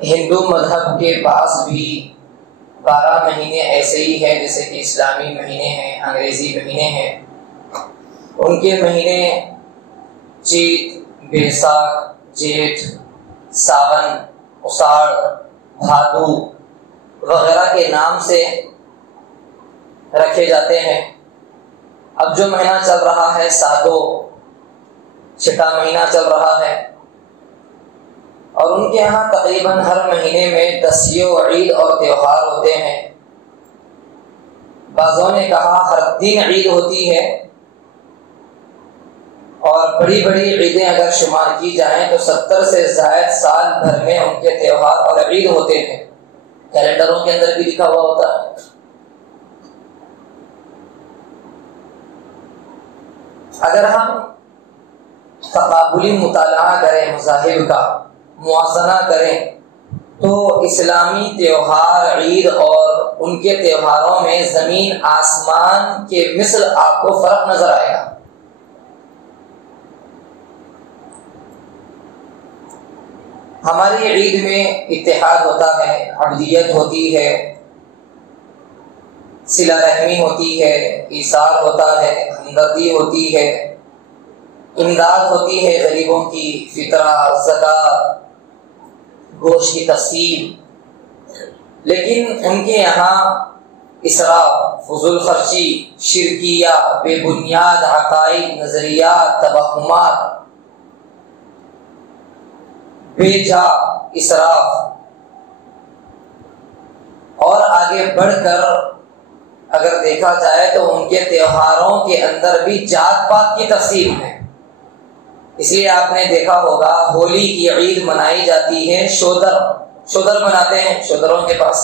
ہندو مذہب کے پاس بھی 12 مہینے ایسے ہی ہیں جیسے کہ اسلامی مہینے ہیں، انگریزی مہینے ہیں۔ ان کے مہینے چیت، بیساکھ، جیٹھ، ساون، اساڑ، بھادو وغیرہ کے نام سے رکھے جاتے ہیں۔ اب جو مہینہ چل رہا ہے ساتو، 6واں مہینہ چل رہا ہے، اور ان کے یہاں تقریباً ہر مہینے میں دسیوں عید اور تہوار ہوتے ہیں۔ بعضوں نے کہا ہر دن عید ہوتی ہے، اور بڑی بڑی عیدیں اگر شمار کی جائیں تو 70 سے زائد سال بھر میں ان کے تہوار اور عید ہوتے ہیں، کیلنڈروں کے اندر بھی لکھا ہوا ہوتا ہے۔ اگر ہم تقابلی مطالعہ کریں، مذاہب کا موازنہ کریں، تو اسلامی تہوار، عید اور ان کے تہواروں میں زمین آسمان کے مثل آپ کو فرق نظر آئے گا۔ ہماری عید میں اتحاد ہوتا ہے، عبدیت ہوتی ہے، صلہ رحمی ہوتی ہے، ایثار ہوتا ہے، ہمدردی ہوتی ہے، امداد ہوتی ہے غریبوں کی، فطرہ، زکوٰۃ، گوشت کی تقسیم۔ لیکن ان کے یہاں اسراف، فضول خرچی، شرکیہ، بے بنیاد عقائد، نظریات، توہمات، بے جا اسراف، اور آگے بڑھ کر اگر دیکھا جائے تو ان کے تہواروں کے اندر بھی جات پات کی تقسیم ہے۔ اس لیے آپ نے دیکھا ہوگا ہولی کی عید منائی جاتی ہے شودر مناتے ہیں شودروں کے پاس،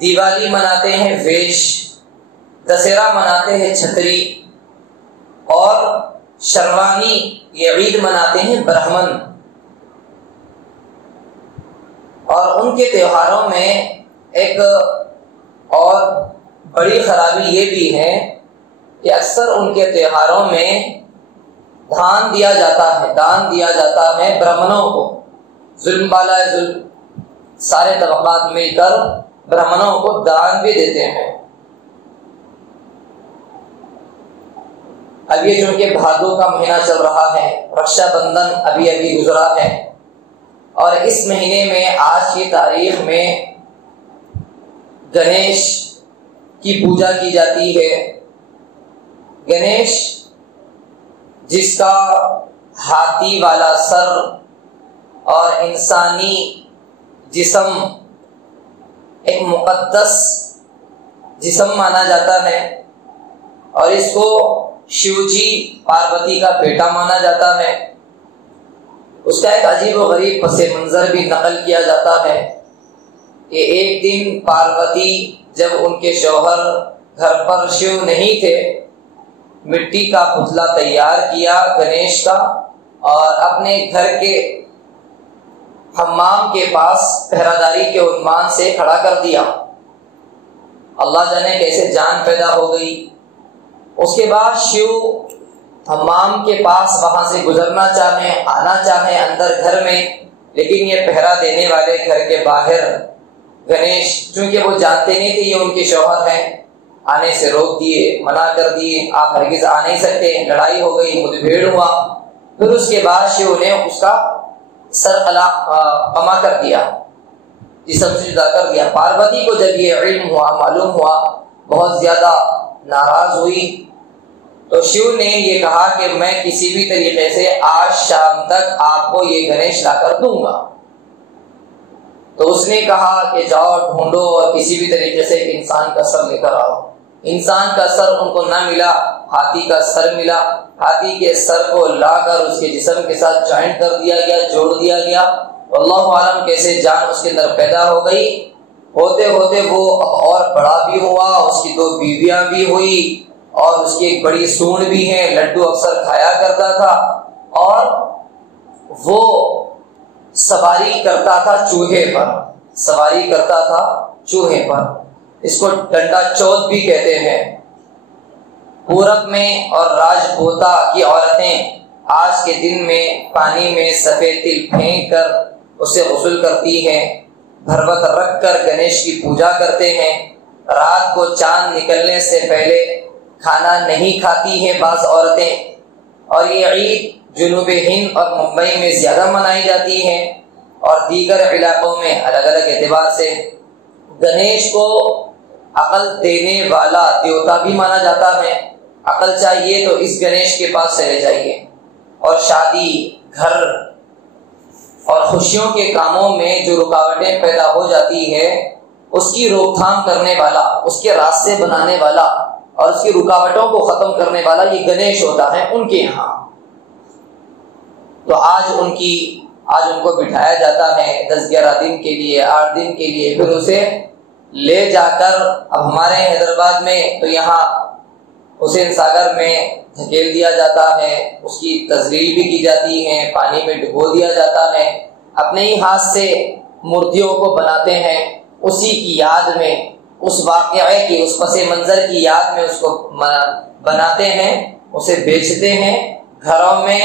دیوالی مناتے ہیں ویش، دسہرہ مناتے ہیں چھتری، اور شروانی یہ عید مناتے ہیں برہمن۔ اور ان کے تہواروں میں ایک اور بڑی خرابی یہ بھی ہے کہ اکثر ان کے تہواروں میں دان دیا جاتا ہے برہمنوں کو، ظلم بالا ظلم، سارے طبقات مل کر برہمنوں کو دان بھی دیتے ہیں۔ اب یہ چونکہ بھادو کا مہینہ چل رہا ہے، رکشا بندھن ابھی گزرا ہے، اور اس مہینے میں آج کی تاریخ میں گنیش کی پوجا کی جاتی ہے۔ گنیش جس کا ہاتھی والا سر اور انسانی جسم ایک مقدس جسم مانا جاتا ہے، اور اس کو شیو جی پاروتی کا بیٹا مانا جاتا ہے۔ اس کا ایک عجیب و غریب پس منظر بھی نقل کیا جاتا ہے کہ ایک دن پاروتی جب ان کے شوہر گھر پر شیو نہیں تھے، مٹی کا پتلا تیار کیا گنیش کا، اور اپنے گھر کے حمام کے پاس پہراداری کے عنوان سے کھڑا کر دیا۔ اللہ جانے کیسے جان پیدا ہو گئی۔ اس کے بعد شیو حمام کے پاس وہاں سے گزرنا چاہیں، آنا چاہیں اندر گھر میں، لیکن یہ پہرا دینے والے گھر کے باہر گنیش، چونکہ وہ جانتے نہیں تھے یہ ان کے شوہر ہیں، آنے سے روک دیے، منع کر دیے، آپ ہرگز آ نہیں سکتے۔ لڑائی ہو گئی، مد بھیڑ ہوا۔ پھر اس کے بعد شیو نے اس کا سر قما کر دیا، جسم سے جدا کر دیا۔ پاروتی کو جب یہ علم ہوا، معلوم ہوا، بہت زیادہ ناراض ہوئی، تو شیو نے یہ کہا کہ میں کسی بھی طریقے سے آج شام تک آپ کو یہ گنیش لا کر دوں گا۔ تو اس نے کہا کہ جاؤ ڈھونڈو اور کسی بھی طریقے سے انسان کا سر لے کر آؤ۔ انسان کا سر ان کو نہ ملا، ہاتھی کا سر ملا۔ ہاتھی کے سر کو لا کر اس کے جسم کے ساتھ جوائنٹ کر دیا گیا، جوڑ دیا گیا۔ اللہ عالم کیسے جان اس کے اندر پیدا ہو گئی۔ ہوتے ہوتے وہ اب اور بڑا بھی ہوا، اس کی 2 بیویاں بھی ہوئی، اور اس کی ایک بڑی سونڈ بھی ہے، لڈو اکثر کھایا کرتا تھا، اور وہ سواری کرتا تھا چوہے پر، اس کو ڈنڈا چوت بھی کہتے ہیں۔ پورب میں اور راجپوتا کی عورتیں آج کے دن میں پانی میں سفید تل پھینک کر اسے غسل کرتی ہیں، بھروت رکھ کر گنیش کی پوجا کرتے ہیں، رات کو چاند نکلنے سے پہلے کھانا نہیں کھاتی ہیں بعض عورتیں، اور یہ عید جنوب ہند اور ممبئی میں زیادہ منائی جاتی ہے، اور دیگر علاقوں میں الگ الگ اعتبار سے۔ گنیش کو عقل دینے والا دیوتا بھی مانا جاتا ہے، عقل چاہیے تو اس گنیش کے پاس چلے جائیے، اور شادی، گھر اور خوشیوں کے کاموں میں جو رکاوٹیں پیدا ہو جاتی ہے اس کی روک تھام کرنے والا، اس کے راستے بنانے والا اور اس کی رکاوٹوں کو ختم کرنے والا یہ گنیش ہوتا ہے ان کے یہاں۔ تو آج ان کو بٹھایا جاتا ہے 10-11 دن کے لیے، 8 دن کے لیے، پھر اسے لے جا کر اب ہمارے حیدرآباد میں تو یہاں حسین ساگر میں دھکیل دیا جاتا ہے، اس کی تزلیل بھی کی جاتی ہے، پانی میں ڈبو دیا جاتا ہے، اپنے ہی ہاتھ سے مورتیوں کو بناتے ہیں، اسی کی یاد میں، اس واقعے کی، اس پس منظر کی یاد میں اس کو بناتے ہیں، اسے بیچتے ہیں، گھروں میں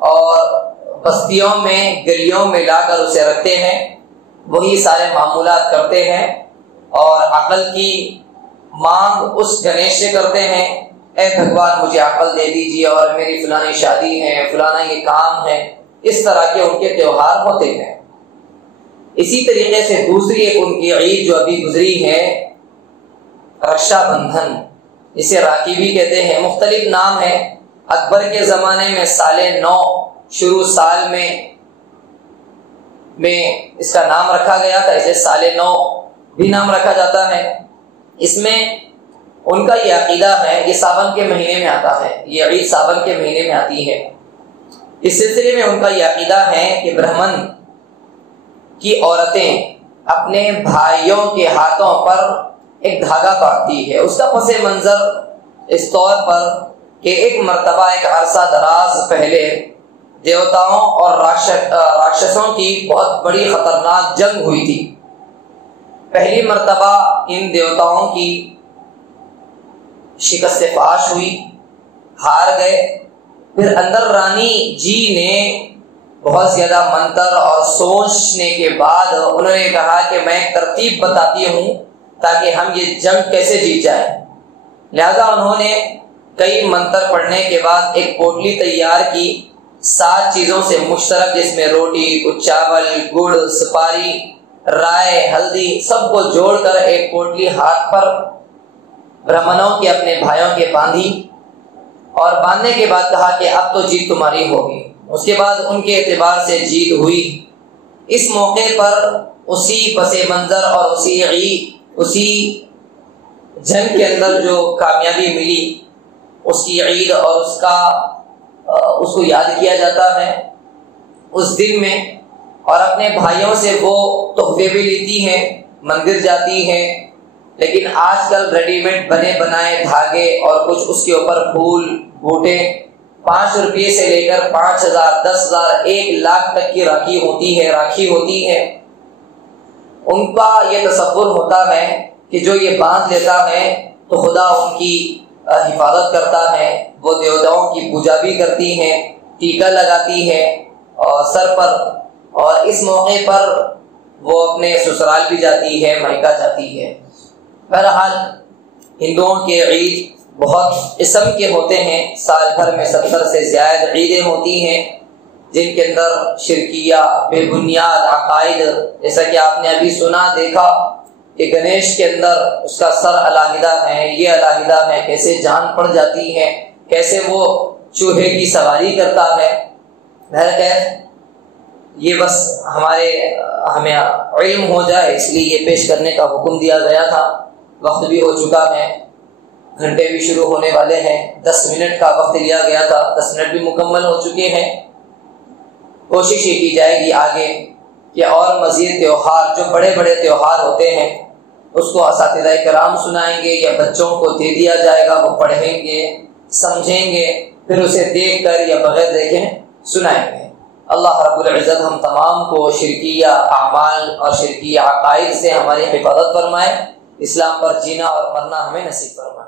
اور بستیوں میں، گلیوں میں لا کر اسے رکھتے ہیں، وہی سارے معمولات کرتے ہیں، اور عقل کی مانگ اس گنیش سے کرتے ہیں، اے بھگوان مجھے عقل دے دیجیے اور میری فلانی شادی ہے، فلانا یہ کام ہے۔ اس طرح کے ان کے تہوار ہوتے ہیں۔ اسی طریقے سے دوسری ایک ان کی عید جو ابھی گزری ہے، رکشا بندھن، اسے راکھی بھی کہتے ہیں، مختلف نام ہے۔ اکبر کے زمانے میں سال نو، شروع سال میں اس کا نام رکھا گیا تھا، اسے سال نو بھی نام رکھا جاتا ہے۔ اس میں ان کا یہ عقیدہ ہے، یہ ساون کے مہینے میں آتا ہے، یہ عید ساون کے مہینے میں آتی ہے۔ اس سلسلے میں ان کا یہ عقیدہ ہے کہ برہمن کی عورتیں اپنے بھائیوں کے ہاتھوں پر ایک دھاگا کاٹتی ہے۔ اس کا پس منظر اس طور پر کہ ایک مرتبہ ایک عرصہ دراز پہلے دیوتاؤں اور راکشسوں کی بہت بڑی خطرناک جنگ ہوئی تھی۔ پہلی مرتبہ ان دیوتاؤں کی شکست فاش ہوئی، ہار گئے۔ پھر اندر رانی جی نے بہت زیادہ منتر اور سوچنے کے بعد انہوں نے کہا کہ میں ایک ترتیب بتاتی ہوں تاکہ ہم یہ جنگ کیسے جیت جائیں۔ لہذا انہوں نے کئی منتر پڑھنے کے بعد ایک پوٹلی تیار کی 7 چیزوں سے مشترک، جس میں روٹی، کچھ چاول، گڑ، سپاری، رائے، ہلدی، سب کو جوڑ کر ایک پوٹلی ہاتھ پر برہمنوں کے اپنے بھائیوں کے باندھی، اور باندھنے کے بعد کہا کہ اب تو جیت تمہاری ہوگی۔ اس کے بعد ان کے اعتبار سے جیت ہوئی۔ اس موقع پر اسی پس منظر اور اسی جنگ کے اندر جو کامیابی ملی، اس کی عید اور اس کو یاد کیا جاتا ہے اس دن میں، اور اپنے بھائیوں سے وہ تحفے بھی لیتی ہیں، مندر جاتی ہیں۔ لیکن آج کل ریڈی میڈ بنے بنائے دھاگے اور کچھ اس کے اوپر پھول بوٹے 5 روپے سے لے کر 5,000، 10,000، 1 لاکھ تک کی راکھی ہوتی ہے۔ ان کا یہ تصور ہوتا ہے کہ جو یہ باندھ لیتا ہے تو خدا ان کی حفاظت کرتا ہے۔ وہ دیوتاؤں کی پوجا بھی کرتی ہیں، ٹیکا لگاتی ہے اور سر پر، اور اس موقع پر وہ اپنے سسرال بھی جاتی ہے، مائکا جاتی ہے۔ بہرحال ہندوؤں کے عید بہت قسم کے ہوتے ہیں، سال بھر میں 70 سے زیادہ عیدیں ہوتی ہیں، جن کے اندر شرکیہ بے بنیاد عقائد، جیسا کہ آپ نے ابھی سنا دیکھا کہ گنیش کے اندر اس کا سر علیحدہ ہے، یہ علیحدہ ہے، کیسے جان پڑ جاتی ہے، کیسے وہ چوہے کی سواری کرتا ہے۔ بہرکیف یہ بس ہمیں علم ہو جائے اس لیے یہ پیش کرنے کا حکم دیا گیا تھا۔ وقت بھی ہو چکا ہے، گھنٹے بھی شروع ہونے والے ہیں، 10 منٹ کا وقت لیا گیا تھا، 10 منٹ بھی مکمل ہو چکے ہیں۔ کوشش یہ کی جائے گی آگے کہ اور مزید تہوار، جو بڑے بڑے تہوار ہوتے ہیں، اس کو اساتذہ کرام سنائیں گے یا بچوں کو دے دیا جائے گا، وہ پڑھیں گے، سمجھیں گے، پھر اسے دیکھ کر یا بغیر دیکھیں سنائیں گے۔ اللہ رب العزت ہم تمام کو شرکیہ اعمال اور شرکیہ عقائد سے ہماری حفاظت فرمائے، اسلام پر جینا اور مرنا ہمیں نصیب فرمائے۔